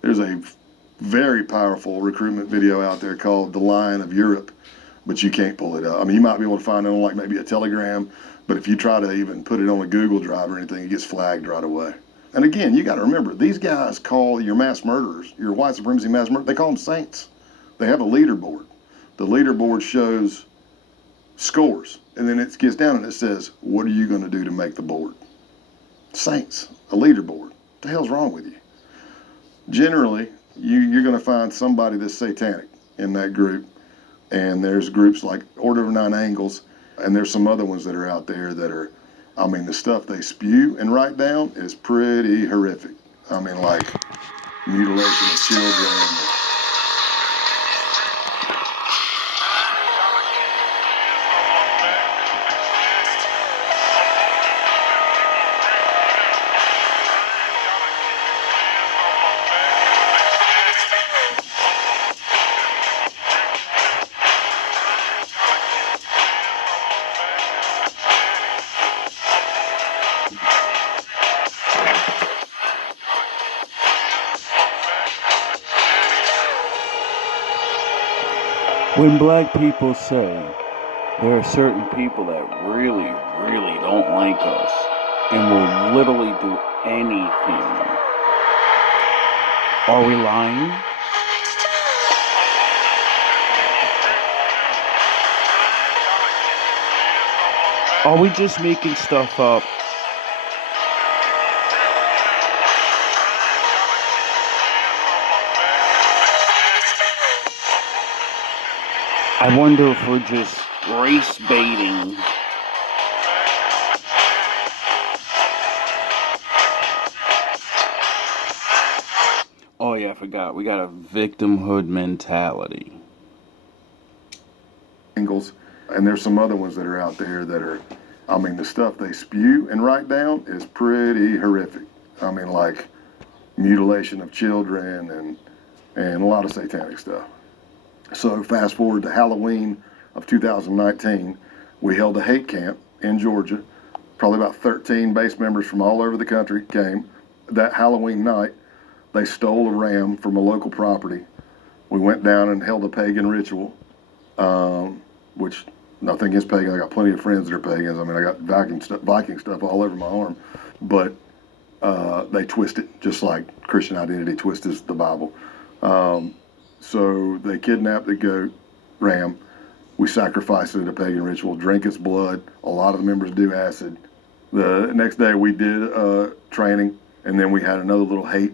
There's a very powerful recruitment video out there called The Lion of Europe, but you can't pull it up. I mean, you might be able to find it on like maybe a Telegram, but if you try to even put it on a Google Drive or anything, it gets flagged right away. And again, you got to remember, these guys call your mass murderers, your white supremacy mass murderers, they call them saints. They have a leaderboard. The leaderboard shows scores, and then it gets down and it says, what are you going to do to make the board? Saints, a leaderboard. What the hell's wrong with you? Generally, you're going to find somebody that's satanic in that group, and there's groups like Order of Nine Angles, and there's some other ones that are out there that are, I mean, the stuff they spew and write down is pretty horrific. I mean, like mutilation of children. When black people say there are certain people that really, really don't like us and will literally do anything, are we lying? Are we just making stuff up? I wonder if we're just race baiting. Oh yeah, I forgot. We got a victimhood mentality. Angles, and there's some other ones that are out there that are, I mean, the stuff they spew and write down is pretty horrific. I mean, like mutilation of children and a lot of satanic stuff. So fast forward to Halloween of 2019, we held a hate camp in Georgia. Probably about 13 base members from all over the country came. That Halloween night, they stole a ram from a local property. We went down and held a pagan ritual, which nothing against pagan. I got plenty of friends that are pagans. I mean, I got Viking stuff all over my arm, but they twist it just like Christian identity twists the Bible. So they kidnapped the goat, ram. We sacrificed it in a pagan ritual, drink its blood. A lot of the members do acid. The next day we did training, and then we had another little hate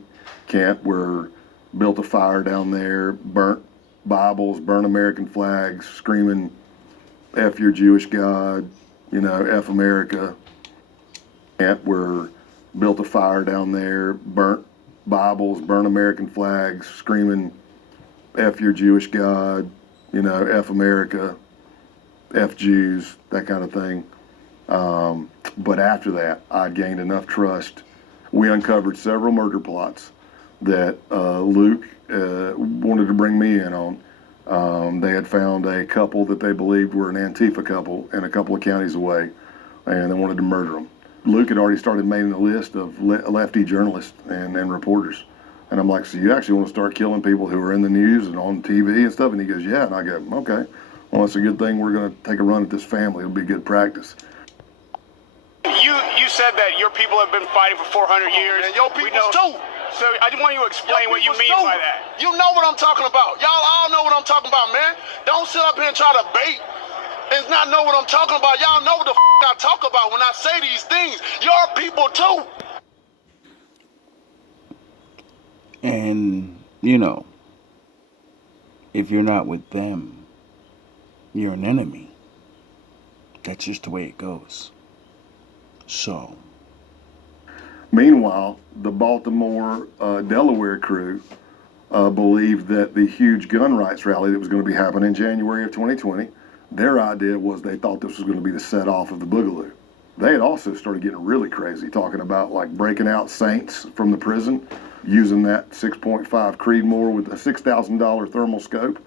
camp where built a fire down there, burnt Bibles, burnt American flags, screaming, F your Jewish God, you know, F America. Camp where built a fire down there, burnt Bibles, burnt American flags, screaming, F your Jewish God, you know, F America, F Jews, that kind of thing. But after that, I gained enough trust. We uncovered several murder plots that Luke wanted to bring me in on. They had found a couple that they believed were an Antifa couple in a couple of counties away, and they wanted to murder them. Luke had already started making a list of lefty journalists and reporters. And I'm like, so you actually want to start killing people who are in the news and on TV and stuff? And he goes, yeah. And I go, okay. Well, it's a good thing we're going to take a run at this family. It'll be good practice. You said that your people have been fighting for 400 years. And your people too. So I just want you to explain what you mean by that. You know what I'm talking about. Y'all all know what I'm talking about, man. Don't sit up here and try to bait and not know what I'm talking about. Y'all know what the I talk about when I say these things. Your people too. And, you know, if you're not with them, you're an enemy. That's just the way it goes. So. Meanwhile, the Baltimore, Delaware crew believed that the huge gun rights rally that was going to be happening in January of 2020, their idea was they thought this was going to be the set off of the Boogaloo. They had also started getting really crazy, talking about like breaking out saints from the prison, using that 6.5 Creedmoor with a $6,000 thermal scope.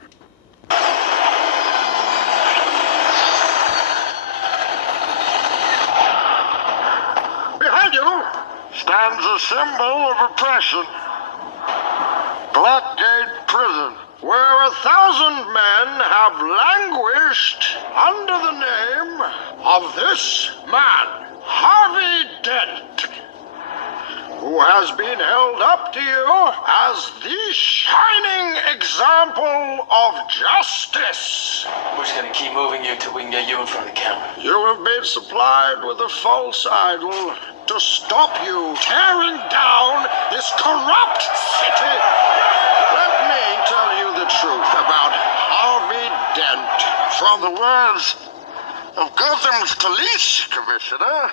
Behind you stands a symbol of oppression. Blackgate Prison, where 1,000 men have languished under the name of this man, Harvey Dent, who has been held up to you as the shining example of justice. We're just gonna keep moving you till we can get you in front of the camera. You have been supplied with a false idol to stop you tearing down this corrupt city. Let me tell you the truth about Harvey Dent from the words of Gotham's police commissioner.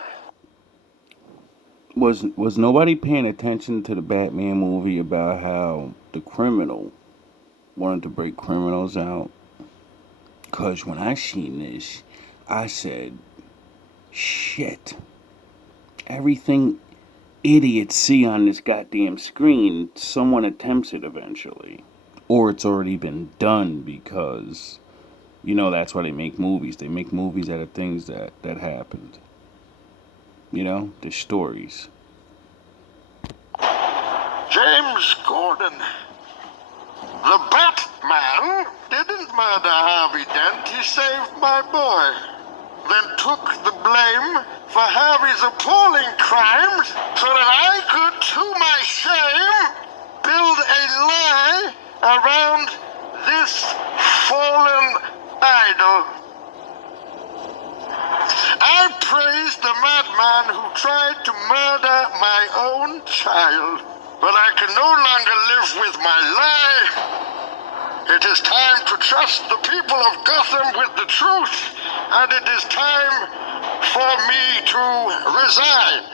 Was nobody paying attention to the Batman movie about how the criminal wanted to break criminals out? Cause when I seen this, I said, shit. Everything idiots see on this goddamn screen, someone attempts it eventually. Or it's already been done because, you know, that's why they make movies. They make movies out of things that happened. You know, the stories. James Gordon, the Batman, didn't murder Harvey Dent. He saved my boy. Then took the blame for Harvey's appalling crimes so that I could, to my shame, build a lie around this fallen idol. I praised the madman who tried to murder my own child, but I can no longer live with my lie. It is time to trust the people of Gotham with the truth, and it is time for me to resign.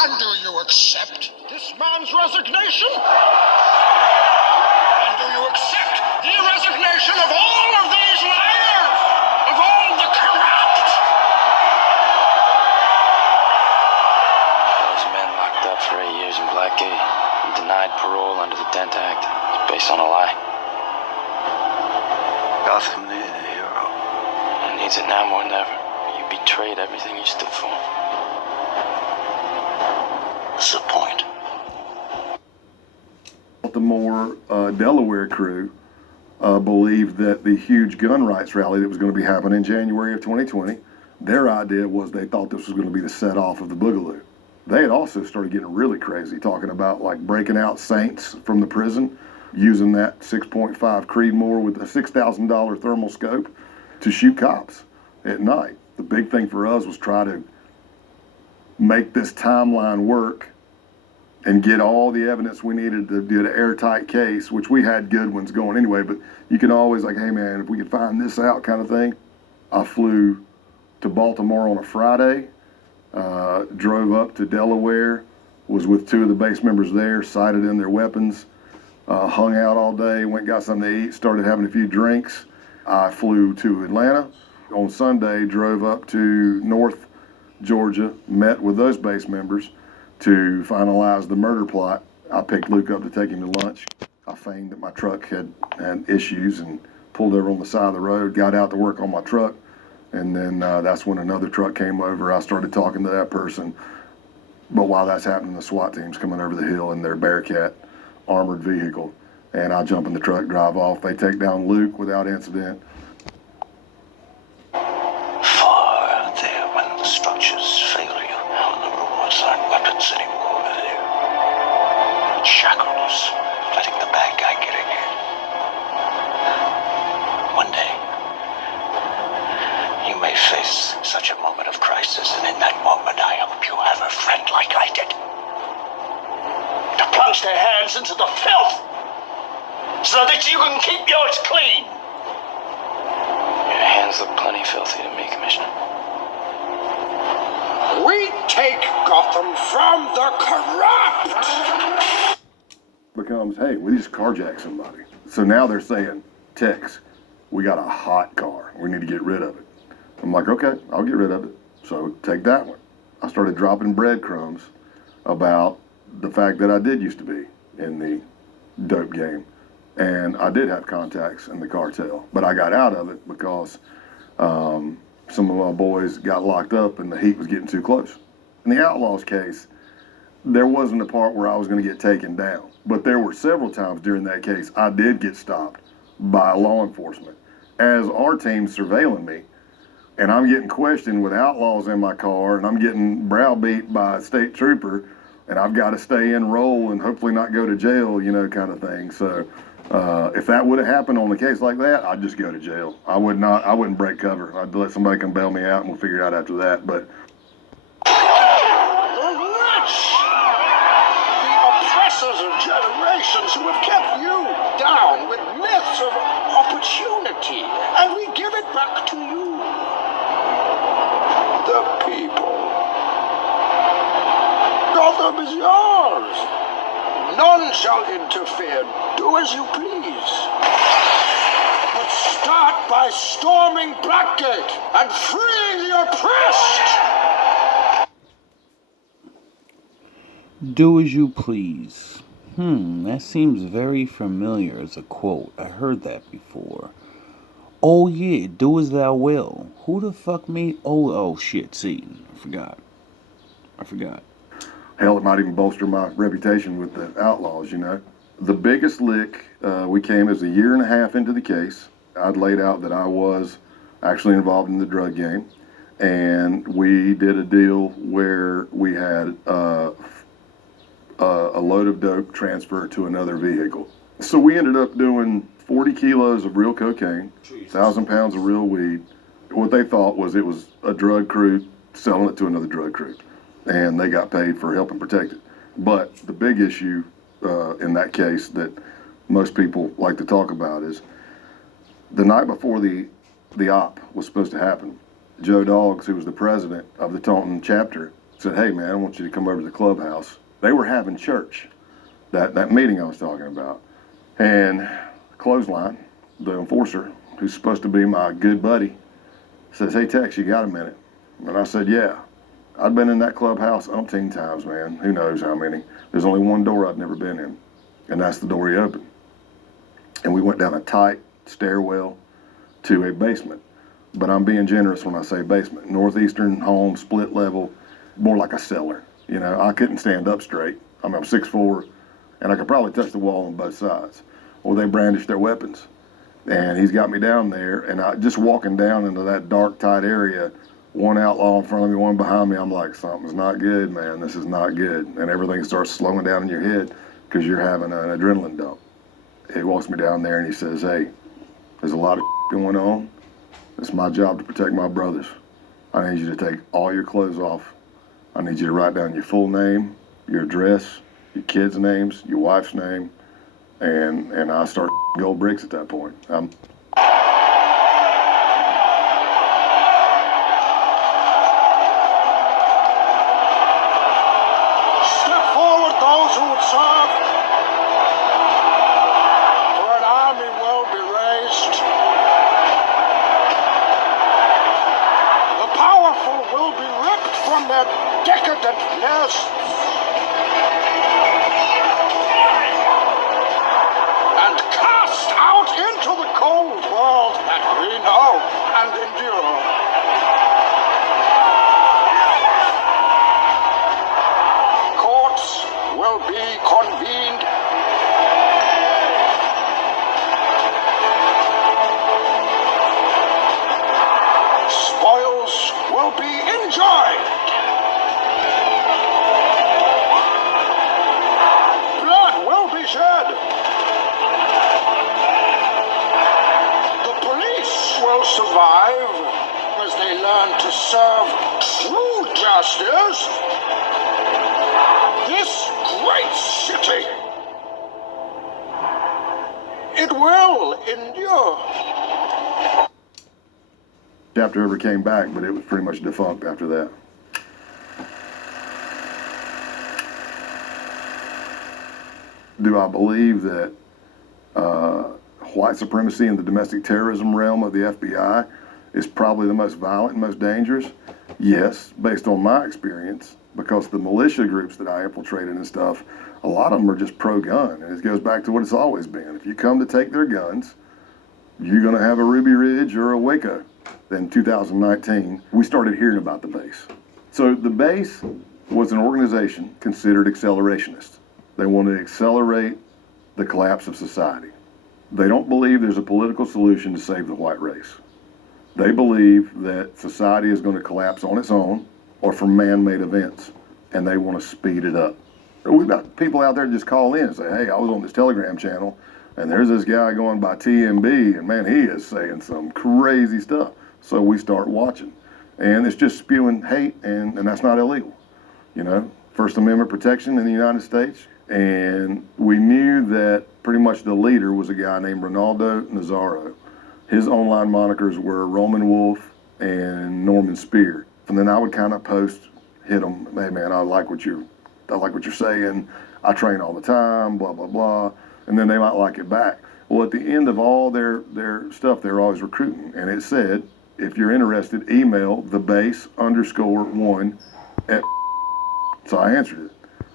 And do you accept this man's resignation? And do you accept the resignation of all of these liars? Of all the corrupt? Those men locked up for 8 years in Blackgate and denied parole under the Dent Act. It's based on a lie. Gotham needed a hero. It needs it now more than ever. You betrayed everything you stood for. What's the point? Baltimore, Delaware crew believed that the huge gun rights rally that was going to be happening in January of 2020, their idea was they thought this was going to be the set off of the Boogaloo. They had also started getting really crazy, talking about like breaking out Saints from the prison, using that 6.5 Creedmoor with a $6,000 thermal scope to shoot cops at night. The big thing for us was try to make this timeline work and get all the evidence we needed to do an airtight case, which we had good ones going anyway, but you can always like, hey man, if we could find this out kind of thing. I flew to Baltimore on a Friday, drove up to Delaware, was with two of the base members there, sighted in their weapons, hung out all day, went got something to eat, started having a few drinks. I flew to Atlanta. On Sunday, drove up to North Georgia, met with those base members to finalize the murder plot. I picked Luke up to take him to lunch. I feigned that my truck had issues and pulled over on the side of the road, got out to work on my truck, and then that's when another truck came over. I started talking to that person. But while that's happening, the SWAT team's coming over the hill in their Bearcat armored vehicle, and I jump in the truck, drive off. They take down Luke without incident. Far out there when the structures fail you, when the rules aren't weapons anymore, they're shackles, letting the bad guy get in here. One day, you may face such a moment of crisis, and in that moment, I hope you have a friend like I did. To plunge their hands into the filth, so that you can keep yours clean. Your hands look plenty filthy to me, Commissioner. We take Gotham from the corrupt! Becomes, hey, we just carjacked somebody. So now they're saying, Tex, we got a hot car. We need to get rid of it. I'm like, okay, I'll get rid of it. So take that one. I started dropping breadcrumbs about the fact that I did used to be in the dope game. And I did have contacts in the cartel, but I got out of it because some of my boys got locked up and the heat was getting too close. In the Outlaws case, there wasn't a part where I was going to get taken down But there were several times during that case I did get stopped by law enforcement as our team's surveilling me, and I'm getting questioned with outlaws in my car, and I'm getting browbeat by a state trooper, and I've got to stay in roll and hopefully not go to jail, you know, kind of thing. So if that would have happened on a case like that, I'd just go to jail. I wouldn't break cover. I'd let somebody come bail me out, and we'll figure it out after that. But The rich! The oppressors of generations who have kept you down with myths of opportunity, and we give it back to you. The people. Gotham is yours. None shall interfere. Do as you please. But start by storming Blackgate and freeing the oppressed. Do as you please. That seems very familiar as a quote. I heard that before. Oh yeah, do as thou will. Who the fuck made? Oh shit, see, I forgot. hell, it might even bolster my reputation with the outlaws, you know. The biggest lick, we came as a year and a half into the case. I'd laid out that I was actually involved in the drug game, and we did a deal where we had a load of dope transferred to another vehicle. So we ended up doing 40 kilos of real cocaine, 1,000 pounds of real weed. What they thought was it was a drug crew selling it to another drug crew, and they got paid for helping protect it. But the big issue in that case that most people like to talk about is the night before the op was supposed to happen, Joe Doggs, who was the president of the Taunton chapter, said, "Hey man, I want you to come over to the clubhouse." They were having church, that meeting I was talking about. And Clothesline, the enforcer, who's supposed to be my good buddy, says, "Hey Tex, you got a minute?" And I said, "Yeah." I'd been in that clubhouse umpteen times, man. Who knows how many. There's only one door I'd never been in, and that's the door he opened. And we went down a tight stairwell to a basement. But I'm being generous when I say basement. Northeastern home, split level, more like a cellar. You know, I couldn't stand up straight. I mean, I'm 6'4", and I could probably touch the wall on both sides. Well, they brandished their weapons. And he's got me down there, and I just walking down into that dark, tight area, one outlaw in front of me, one behind me, I'm like, something's not good, man. This is not good. And everything starts slowing down in your head because you're having an adrenaline dump. He walks me down there and he says, "Hey, there's a lot of going on. It's my job to protect my brothers. I need you to take all your clothes off. I need you to write down your full name, your address, your kids' names, your wife's name." And I start gold bricks at that point. Step forward those who would serve, for an army will be raised. The powerful will be ripped from their decadent nests and cast out into the cold world that we know and endure. Courts will be convened. Spoils will be enjoyed. Blood will be shed. The police will survive as they learn to serve true justice. This great city, it will endure. Chapter ever came back, but it was pretty much defunct after that. Do I believe that white supremacy in the domestic terrorism realm of the FBI is probably the most violent and most dangerous? Yes, based on my experience, because the militia groups that I infiltrated and stuff, a lot of them are just pro-gun, and it goes back to what it's always been. If you come to take their guns, you're going to have a Ruby Ridge or a Waco. Then 2019, we started hearing about the base. So the base was an organization considered accelerationist. They want to accelerate the collapse of society. They don't believe there's a political solution to save the white race. They believe that society is going to collapse on its own or from man-made events, and they want to speed it up. We've got people out there just call in and say, hey, I was on this Telegram channel, and there's this guy going by TMB, and man, he is saying some crazy stuff. So we start watching. And it's just spewing hate, and that's not illegal. You know, First Amendment protection in the United States. And we knew that pretty much the leader was a guy named Ronaldo Nazzaro. His online monikers were Roman Wolf and Norman Spear. And then I would kind of post, hit them, hey man, I like what you're saying. I train all the time, blah, blah, blah. And then they might like it back. Well, at the end of all their stuff, they're always recruiting. And it said, if you're interested, email thebase_1 at. So I answered it.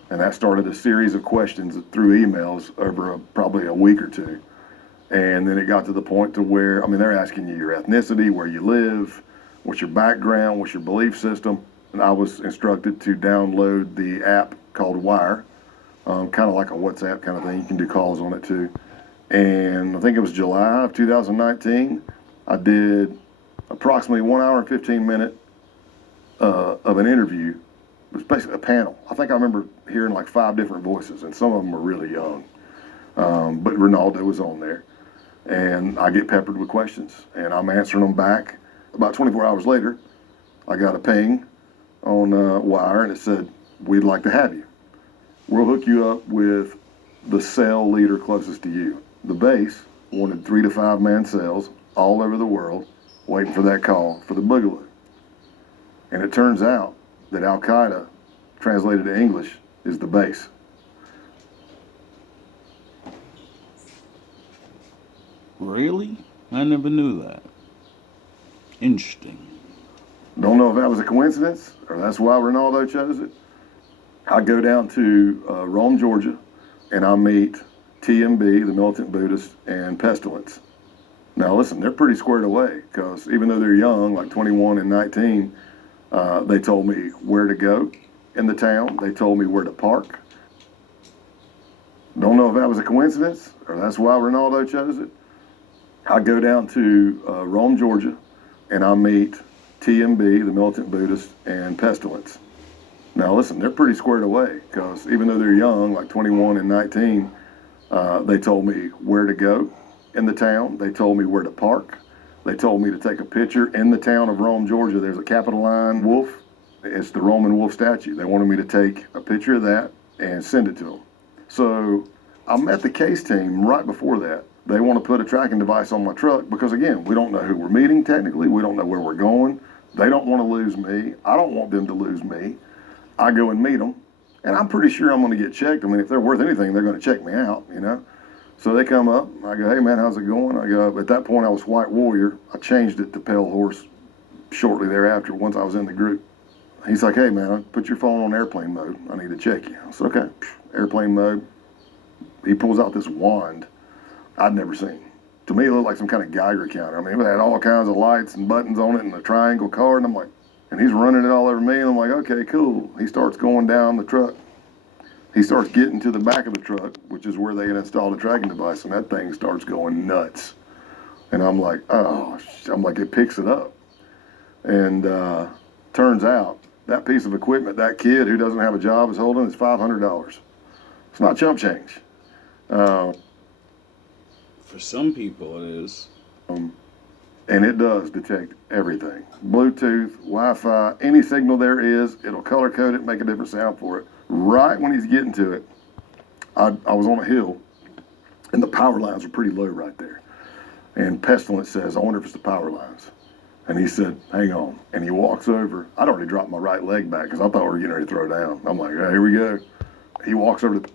And that started a series of questions through emails over probably a week or two. And then it got to the point to where, I mean, they're asking you your ethnicity, where you live, what's your background, what's your belief system. And I was instructed to download the app called Wire, kind of like a WhatsApp kind of thing. You can do calls on it too. And I think it was July of 2019. I did approximately 1 hour and 15 minutes of an interview. It was basically a panel. I think I remember hearing like 5 different voices, and some of them were really young. But Ronaldo was on there. And I get peppered with questions, and I'm answering them back. About 24 hours later, I got a ping on Wire, and it said, we'd like to have you. We'll hook you up with the cell leader closest to you. The base wanted 3 to 5 man cells all over the world, waiting for that call for the Boogaloo. And it turns out that Al-Qaeda, translated to English, is the base. Really? I never knew that. Interesting. Don't know if that was a coincidence or that's why Ronaldo chose it. I go down to Rome, Georgia, and I meet TMB, the Militant Buddhist, and Pestilence. Now listen, they're pretty squared away because even though they're young, like 21 and 19, they told me where to go in the town. They told me where to park. Don't know if that was a coincidence or that's why Ronaldo chose it. I go down to Rome, Georgia, and I meet TMB, the Militant Buddhist, and Pestilence. Now listen, they're pretty squared away because even though they're young, like 21 and 19, they told me where to go in the town. They told me where to park. They told me to take a picture in the town of Rome, Georgia. There's a Capitoline wolf. It's the Roman wolf statue. They wanted me to take a picture of that and send it to them. So I met the case team right before that. They want to put a tracking device on my truck because, again, we don't know who we're meeting technically. We don't know where we're going. They don't want to lose me. I don't want them to lose me. I go and meet them, and I'm pretty sure I'm going to get checked. I mean, if they're worth anything, they're going to check me out, you know. So they come up. I go, hey, man, how's it going? I go, at that point, I was White Warrior. I changed it to Pale Horse shortly thereafter once I was in the group. He's like, hey, man, put your phone on airplane mode. I need to check you. I said, okay, airplane mode. He pulls out this wand I'd never seen. To me, it looked like some kind of Geiger counter. I mean, it had all kinds of lights and buttons on it and a triangle card. And I'm like, and he's running it all over me. And I'm like, okay, cool. He starts going down the truck. He starts getting to the back of the truck, which is where they had installed a tracking device. And that thing starts going nuts. And I'm like, oh, it picks it up. And turns out that piece of equipment, that kid who doesn't have a job is holding is $500. It's not chump change. For some people, it is. And it does detect everything. Bluetooth, Wi-Fi, any signal there is, it'll color code it, make a different sound for it. Right when he's getting to it, I was on a hill, and the power lines were pretty low right there. And Pestilence says, I wonder if it's the power lines. And he said, hang on. And he walks over. I'd already dropped my right leg back because I thought we were getting ready to throw down. I'm like, hey, here we go. He walks over to the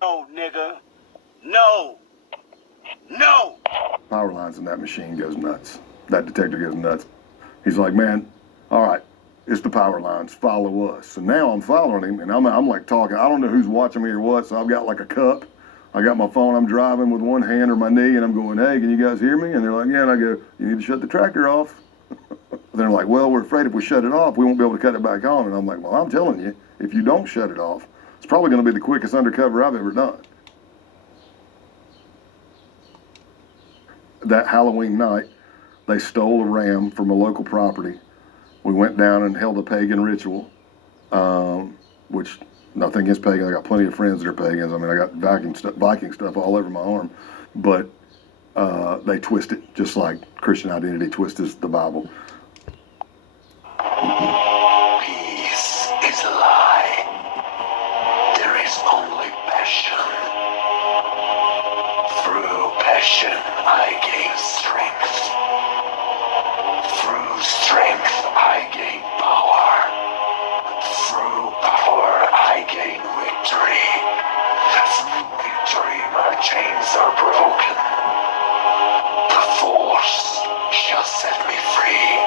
No, nigga. No. No. power lines, and that machine goes nuts. That detector goes nuts. He's like, man, all right, it's the power lines. Follow us. So now I'm following him, and I'm like talking. I don't know who's watching me or what, so I've got like a cup. I got my phone. I'm driving with one hand or my knee, and I'm going, hey, can you guys hear me? And they're like, yeah. And I go, you need to shut the tractor off. They're like, well, we're afraid if we shut it off, we won't be able to cut it back on. And I'm like, well, I'm telling you, if you don't shut it off, it's probably going to be the quickest undercover I've ever done. That Halloween night, they stole a ram from a local property. We went down and held a pagan ritual, which nothing against pagan. I got plenty of friends that are pagans. I mean, I got Viking stuff all over my arm, but they twist it just like Christian identity twists the Bible. Peace is a lie. There is only passion. Through passion, I gain strength. Through strength, I gain power. Through power, I gain victory. Through victory, my chains are broken. The force shall set me free.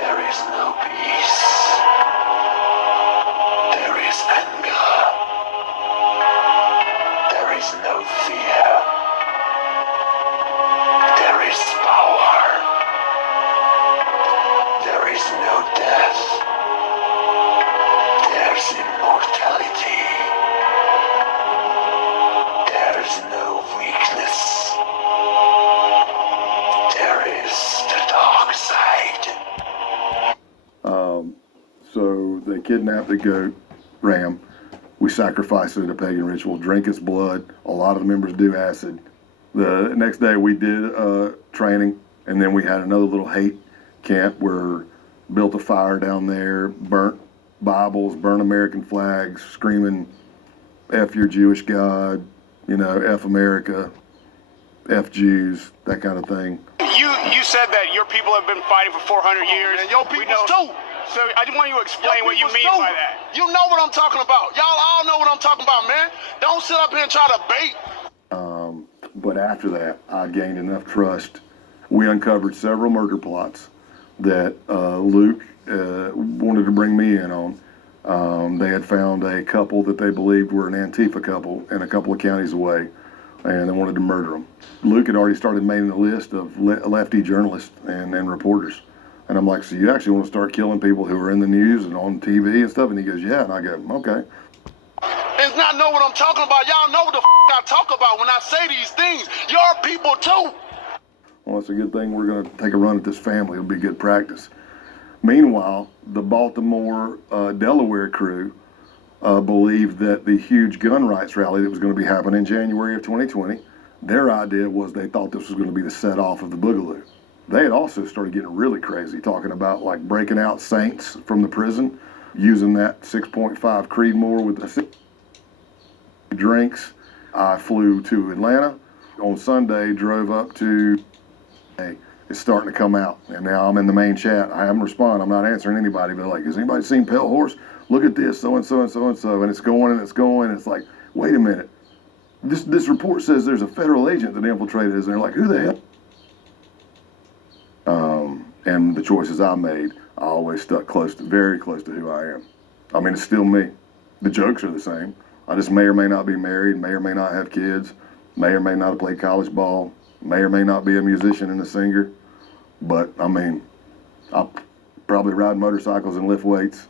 There is no peace. There is anger. There is no fear. There is power. There is no death. There's immortality. There's no weakness. There is the dark side. So they kidnapped the goat ram. We sacrificed it in a pagan ritual, drink its blood. A lot of the members do acid. The next day we did training, and then we had another little hate camp where built a fire down there, burnt Bibles, burnt American flags, screaming, F your Jewish God, you know, F America, F Jews, that kind of thing. You said that your people have been fighting for 400 years. And your people too. So I just want you to explain what you mean by that. You know what I'm talking about. Y'all all know what I'm talking about, man. Don't sit up here and try to bait. But after that, I gained enough trust. We uncovered several murder plots that Luke wanted to bring me in on. They had found a couple that they believed were an Antifa couple in a couple of counties away, and they wanted to murder them. Luke had already started making a list of lefty journalists and reporters. And I'm like, so you actually want to start killing people who are in the news and on TV and stuff? And he goes, yeah. And I go, okay. It's not know what I'm talking about. Y'all know what the I talk about when I say these things. Your people too. Well, it's a good thing we're going to take a run at this family. It'll be good practice. Meanwhile, the Baltimore, Delaware crew believed that the huge gun rights rally that was going to be happening in January of 2020, their idea was they thought this was going to be the set off of the Boogaloo. They had also started getting really crazy, talking about like breaking out saints from the prison, using that 6.5 Creedmoor with the 6 drinks. I flew to Atlanta on Sunday, drove up to, hey, it's starting to come out. And now I'm in the main chat. I haven't responded. I'm not answering anybody, but like, has anybody seen Pale Horse? Look at this, so-and-so and so-and-so. And it's going and it's going. It's like, wait a minute. This report says there's a federal agent that infiltrated us. And they're like, who the hell? And the choices I made, I always stuck very close to who I am. I mean, it's still me. The jokes are the same. I just may or may not be married, may or may not have kids, may or may not have played college ball, may or may not be a musician and a singer. But, I mean, I'll probably ride motorcycles and lift weights.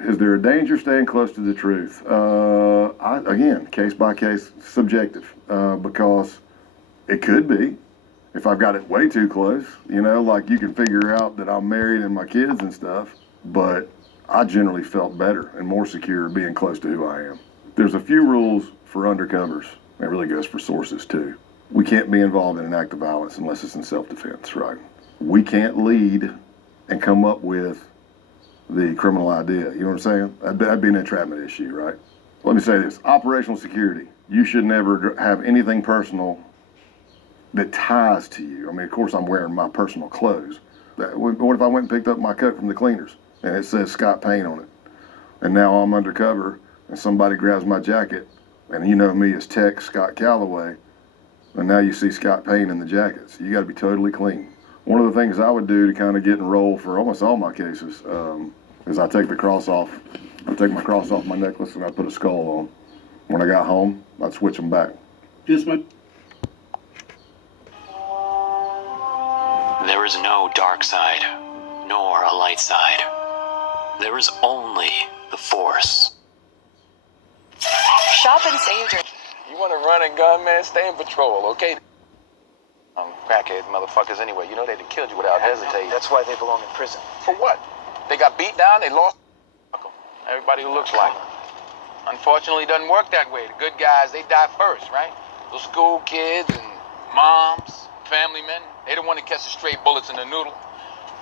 Is there a danger staying close to the truth? Again, case by case, subjective, because it could be. If I've got it way too close, you know, like you can figure out that I'm married and my kids and stuff, but I generally felt better and more secure being close to who I am. There's a few rules for undercovers. It really goes for sources too. We can't be involved in an act of violence unless it's in self-defense, right? We can't lead and come up with the criminal idea. You know what I'm saying? That'd be an entrapment issue, right? Let me say this, operational security. You should never have anything personal that ties to you. I mean, of course, I'm wearing my personal clothes. What if I went and picked up my coat from the cleaners and it says Scott Payne on it? And now I'm undercover and somebody grabs my jacket and you know me as Tech Scott Calloway, and now you see Scott Payne in the jacket. So you got to be totally clean. One of the things I would do to kind of get in roll for almost all my cases is I take the cross off. I take my cross off my necklace and I put a skull on. When I got home, I'd switch them back. There is no dark side, nor a light side. There is only the Force. Shop and save your... You want to run and gun, man? Stay in patrol, okay? Crackhead motherfuckers anyway. You know they'd have killed you without hesitating. That's why they belong in prison. For what? They got beat down, they lost. Everybody who looks like them. Unfortunately, it doesn't work that way. The good guys, they die first, right? Those school kids and moms, family men, they don't want to catch the stray bullets in the noodle.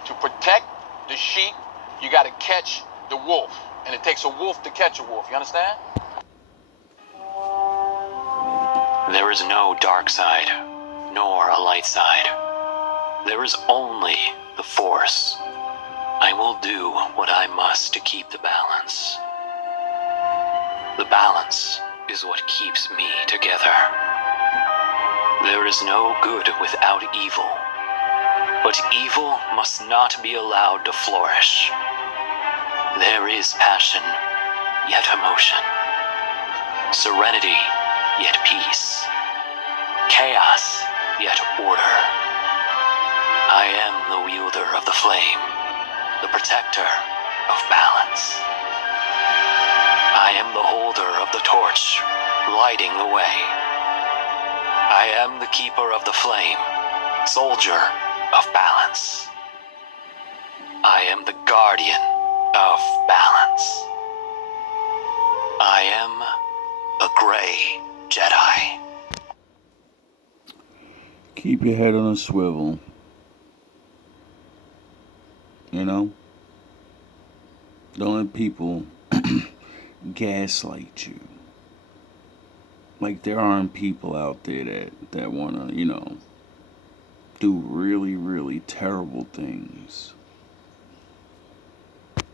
To protect the sheep, you got to catch the wolf. And it takes a wolf to catch a wolf, you understand? There is no dark side, nor a light side. There is only the Force. I will do what I must to keep the balance. The balance is what keeps me together. There is no good without evil, but evil must not be allowed to flourish. There is passion, yet emotion. Serenity, yet peace. Chaos, yet order. I am the wielder of the flame, the protector of balance. I am the holder of the torch, lighting the way. I am the keeper of the flame, soldier of balance. I am the guardian of balance. I am a gray Jedi. Keep your head on a swivel. You know? Don't let people gaslight you. Like there aren't people out there that want to, do really, really terrible things.